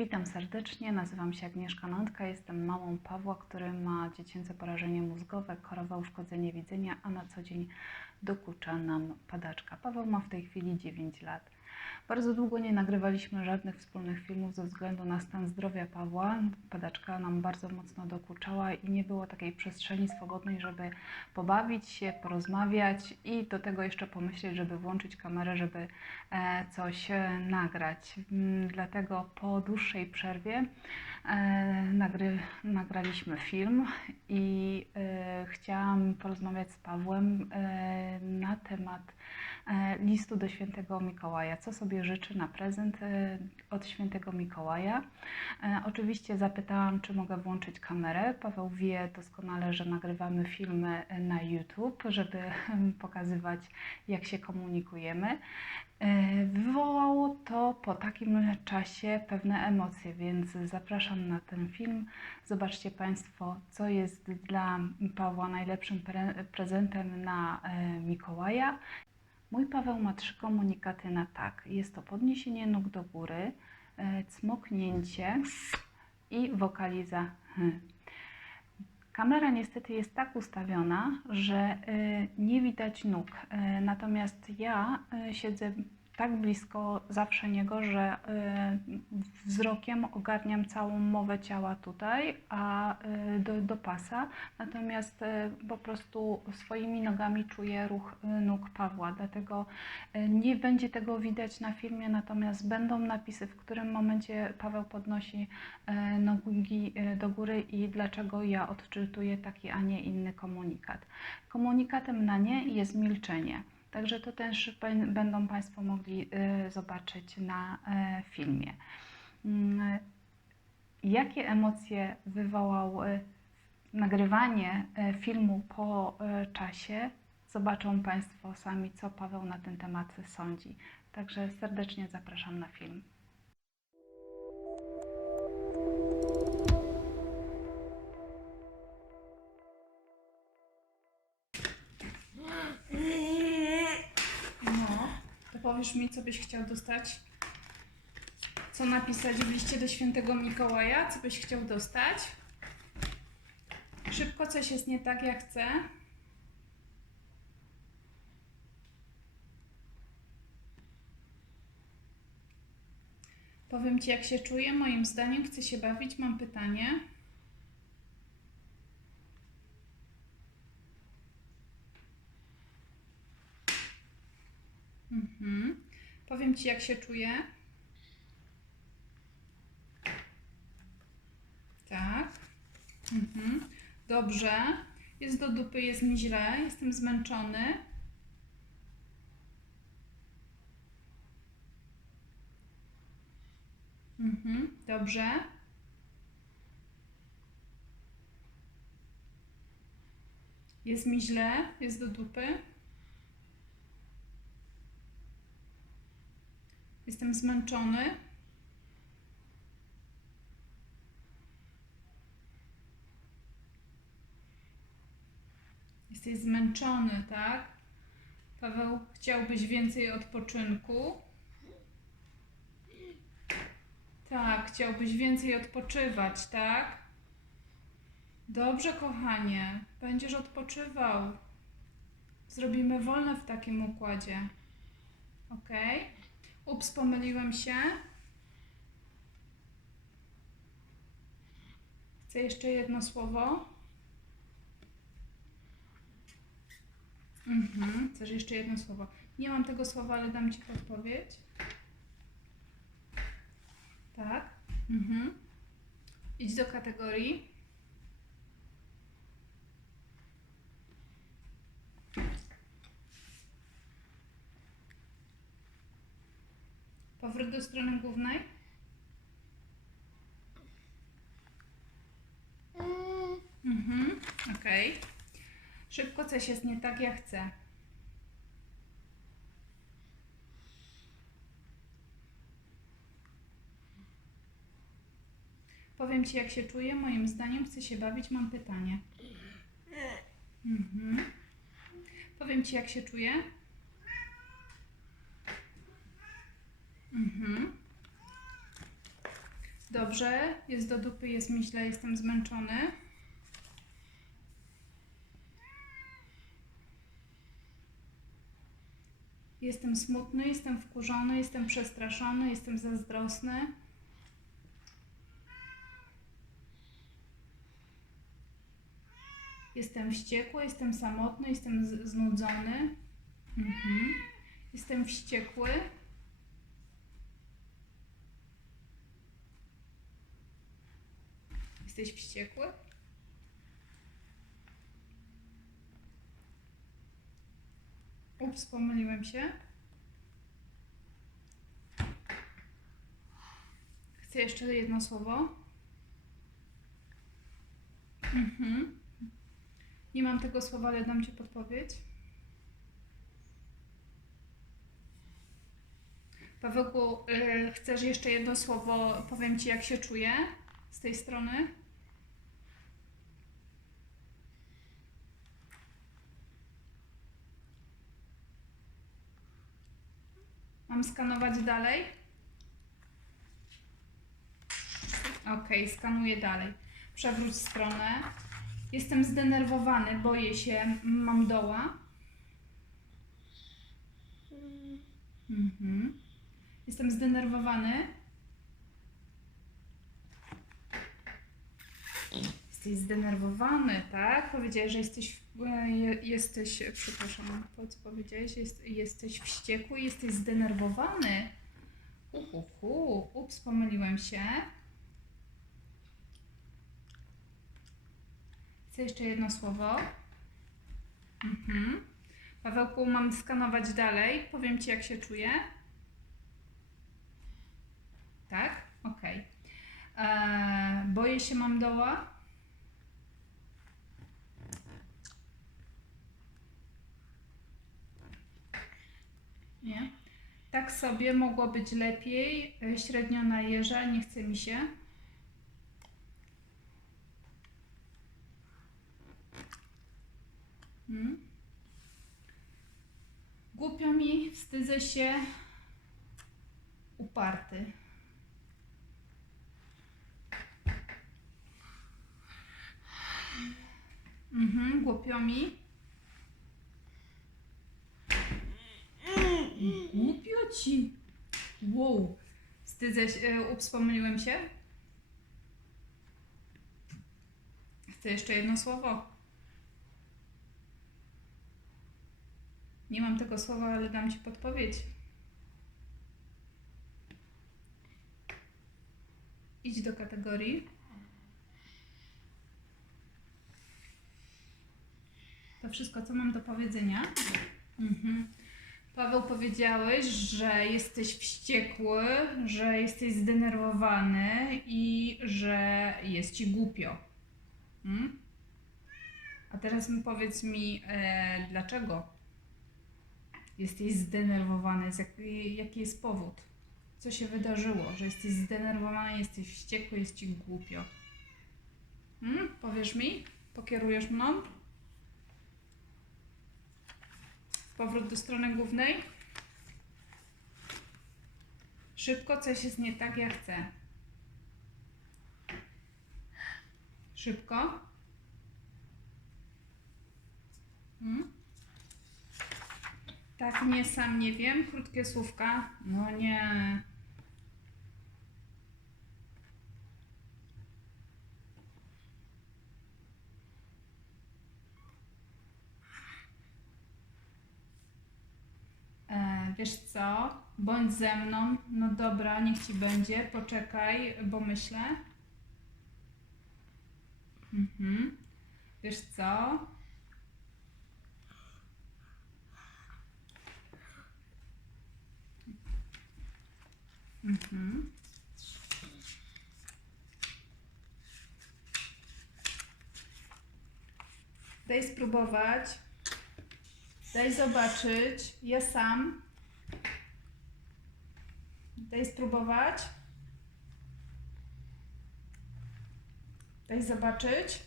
Witam serdecznie, nazywam się Agnieszka Nątka, jestem mamą Pawła, który ma dziecięce porażenie mózgowe, korowe uszkodzenie widzenia, a na co dzień dokucza nam padaczka. Paweł ma w tej chwili 9 lat. Bardzo długo nie nagrywaliśmy żadnych wspólnych filmów ze względu na stan zdrowia Pawła. Padaczka nam bardzo mocno dokuczała i nie było takiej przestrzeni swobodnej, żeby pobawić się, porozmawiać i do tego jeszcze pomyśleć, żeby włączyć kamerę, żeby e, coś e, nagrać. Mm, Dlatego po dłuższej przerwie e, nagry, nagraliśmy film i chciałam porozmawiać z Pawłem na temat listu do świętego Mikołaja. Co sobie życzy na prezent e, od świętego Mikołaja? E, Oczywiście zapytałam, czy mogę włączyć kamerę. Paweł wie doskonale, że nagrywamy filmy na YouTube, żeby em, pokazywać, jak się komunikujemy. E, Wywołało to po takim czasie pewne emocje, więc zapraszam na ten film. Zobaczcie Państwo, co jest dla Pawła najlepszym pre- prezentem na e, Mikołaja. Mój Paweł ma trzy komunikaty na tak. Jest to podniesienie nóg do góry, e, cmoknięcie i wokaliza. hm. Kamera niestety jest tak ustawiona, że y, nie widać nóg. Y, Natomiast ja siedzę tak blisko zawsze niego, że y, wzrokiem ogarniam całą mowę ciała tutaj, a y, do, do pasa. Natomiast y, po prostu swoimi nogami czuję ruch nóg Pawła, dlatego nie będzie tego widać na filmie, natomiast będą napisy, w którym momencie Paweł podnosi nogi do góry i dlaczego ja odczytuję taki, a nie inny komunikat. Komunikatem na nie jest milczenie. Także to też będą Państwo mogli e, zobaczyć na e, filmie. Mm, Jakie emocje wywołał e, nagrywanie filmu po czasie? Zobaczą Państwo sami, co Paweł na ten temat sądzi. Także serdecznie zapraszam na film. Powiesz mi, co byś chciał dostać? Co napisać w liście do świętego Mikołaja? Co byś chciał dostać? Szybko coś jest nie tak, jak chcę. Powiem Ci, jak się czuję. Moim zdaniem chcę się bawić. Mam pytanie. Mhm. Powiem Ci, jak się czuję. Tak. Mhm. Dobrze. Jest do dupy, jest mi źle, jestem zmęczony. Mhm. Dobrze. Jest mi źle, jest do dupy. Jestem zmęczony. Jesteś zmęczony, tak? Paweł, chciałbyś więcej odpoczynku? Tak, chciałbyś więcej odpoczywać, tak? Dobrze, kochanie, będziesz odpoczywał. Zrobimy wolne w takim układzie. Ok? Ups, pomyliłem się. Chcę jeszcze jedno słowo. Mhm, chcesz jeszcze jedno słowo. Nie mam tego słowa, ale dam Ci podpowiedź. Tak. Mhm. Idź do kategorii. Powrót do strony głównej. Mhm, okej. Szybko coś jest nie tak, jak chcę. Powiem Ci, jak się czuję. Moim zdaniem chcę się bawić. Mam pytanie. Mhm. Powiem Ci, jak się czuję. Mhm. Dobrze, jest do dupy, jest mi źle, jestem zmęczony. Jestem smutny, jestem wkurzony, jestem przestraszony, jestem zazdrosny. Jestem wściekły, jestem samotny, jestem znudzony. Mhm. Jestem wściekły. Jesteś wściekły? Ups, pomyliłem się. Chcę jeszcze jedno słowo. Mhm. Nie mam tego słowa, ale dam Ci podpowiedź. Pawełku, y, chcesz jeszcze jedno słowo? Powiem Ci, jak się czuję z tej strony. Mam skanować dalej? Ok, skanuję dalej. Przewróć stronę. Jestem zdenerwowany, boję się, mam doła. Mhm. Jestem zdenerwowany. Jesteś zdenerwowany, tak? Powiedziałeś, że jesteś, e, je- jesteś, przepraszam, po co powiedziałeś? Jest, jesteś wściekły, jesteś zdenerwowany. Uhuhu, ups, pomyliłem się. Chcę jeszcze jedno słowo. Mhm. Pawełku, mam skanować dalej. Powiem Ci, jak się czuję. Tak? Okej. Eee, boję się, mam doła. Nie. Tak sobie mogło być lepiej. E, Średnio na jeża, nie chce mi się. Hmm. Głupio mi, wstydzę się. Uparty. Mhm, głupio mi. Głupio ci. Wow. Wstydzę się. e, Ups, pomyliłem się. Chcę jeszcze jedno słowo. Nie mam tego słowa, ale dam Ci podpowiedź. Idź do kategorii. To wszystko, co mam do powiedzenia. Mhm. Paweł, powiedziałeś, że jesteś wściekły, że jesteś zdenerwowany i że jest ci głupio. Hmm? A teraz mi powiedz mi, e, dlaczego jesteś zdenerwowany? Jak, jaki jest powód? Co się wydarzyło, że jesteś zdenerwowany, jesteś wściekły, jest ci głupio? Hmm? Powiesz mi? Pokierujesz mną? Powrót do strony głównej. Szybko, coś jest nie tak, ja chcę. Szybko. Hmm? Tak, nie, sam nie wiem. Krótkie słówka. No nie. E, wiesz co? Bądź ze mną. No dobra, niech ci będzie. Poczekaj, bo myślę. Mhm. Wiesz co? Mhm. Daj spróbować. Daj zobaczyć. Ja sam. Daj spróbować. Daj zobaczyć.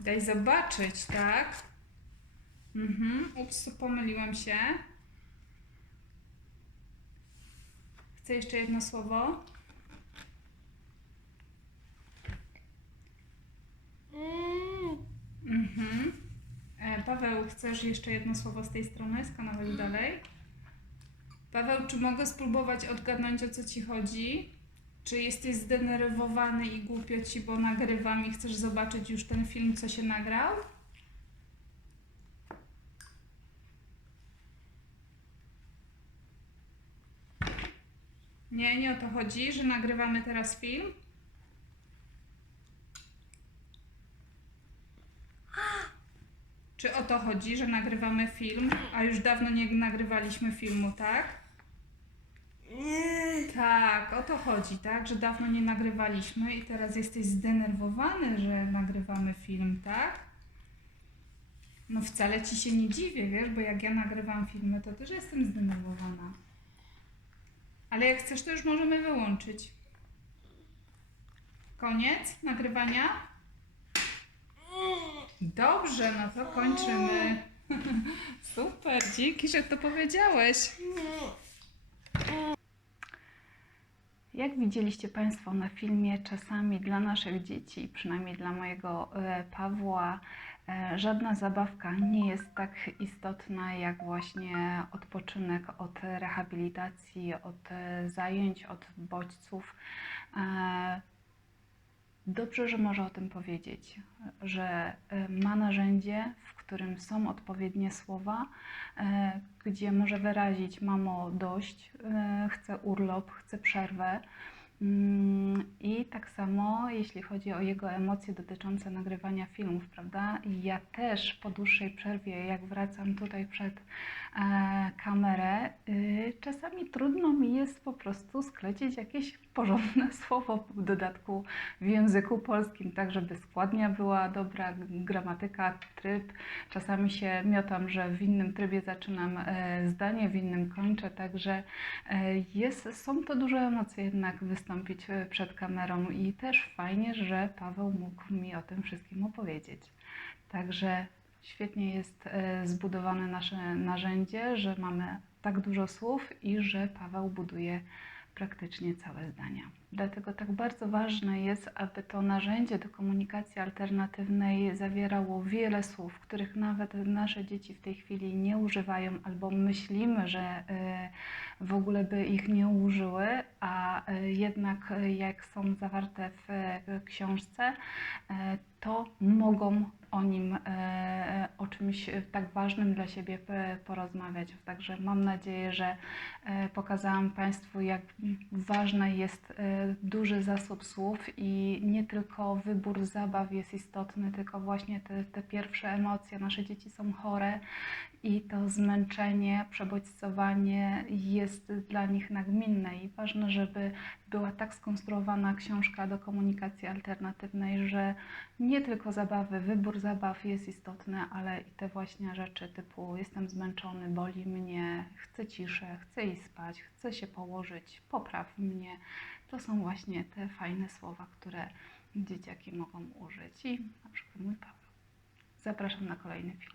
Daj zobaczyć, tak? Mhm. Ups, pomyliłam się. Chcę jeszcze jedno słowo. Mhm. Paweł, chcesz jeszcze jedno słowo z tej strony? Skanować dalej. Paweł, czy mogę spróbować odgadnąć o co ci chodzi? Czy jesteś zdenerwowany i głupio ci, bo nagrywam i chcesz zobaczyć już ten film, co się nagrał? Nie, nie o to chodzi, że nagrywamy teraz film. Czy o to chodzi, że nagrywamy film, a już dawno nie nagrywaliśmy filmu, tak? Tak, o to chodzi, tak? Że dawno nie nagrywaliśmy i teraz jesteś zdenerwowany, że nagrywamy film, tak? No wcale ci się nie dziwię, wiesz, bo jak ja nagrywam filmy, to też jestem zdenerwowana. Ale jak chcesz, to już możemy wyłączyć. Koniec nagrywania? Dobrze, no to kończymy. Super, dzięki, że to powiedziałeś. Jak widzieliście Państwo na filmie, czasami dla naszych dzieci, przynajmniej dla mojego e, Pawła, e, żadna zabawka nie jest tak istotna jak właśnie odpoczynek od rehabilitacji, od e, zajęć, od bodźców. Dobrze, że może o tym powiedzieć, że e, ma narzędzie, w którym są odpowiednie słowa, e, gdzie może wyrazić: Mamo, dość, e, chcę urlop, chcę przerwę. Mm, I tak samo, jeśli chodzi o jego emocje dotyczące nagrywania filmów, prawda? Ja też po dłuższej przerwie, jak wracam tutaj przed e, kamerę, y, czasami trudno mi jest po prostu sklecić jakieś porządne słowo w dodatku w języku polskim, tak żeby składnia była dobra, gramatyka, tryb. Czasami się miotam, że w innym trybie zaczynam e, zdanie, w innym kończę, także e, jest, są to duże emocje jednak wystąpić e, przed kamerą i też fajnie, że Paweł mógł mi o tym wszystkim opowiedzieć. Także świetnie jest e, zbudowane nasze narzędzie, że mamy tak dużo słów i że Paweł buduje praktycznie całe zdania. Dlatego tak bardzo ważne jest, aby to narzędzie do komunikacji alternatywnej zawierało wiele słów, których nawet nasze dzieci w tej chwili nie używają albo myślimy, że e, w ogóle by ich nie użyły, a e, jednak e, jak są zawarte w książce, to mogą o nim, o czymś e, tak ważnym dla siebie porozmawiać. Także mam nadzieję, że e, pokazałam Państwu, jak ważny jest e, duży zasób słów i nie tylko wybór zabaw jest istotny, tylko właśnie te, te pierwsze emocje. Nasze dzieci są chore i to zmęczenie, przebodźcowanie jest dla nich nagminne i ważne, żeby była tak skonstruowana książka do komunikacji alternatywnej, że nie tylko zabawy, wybór zabaw jest istotny, ale i te właśnie rzeczy typu jestem zmęczony, boli mnie, chcę ciszę, chcę iść spać, chcę się położyć, popraw mnie. To są właśnie te fajne słowa, które dzieciaki mogą użyć i na przykład mój Paweł. Zapraszam na kolejny film.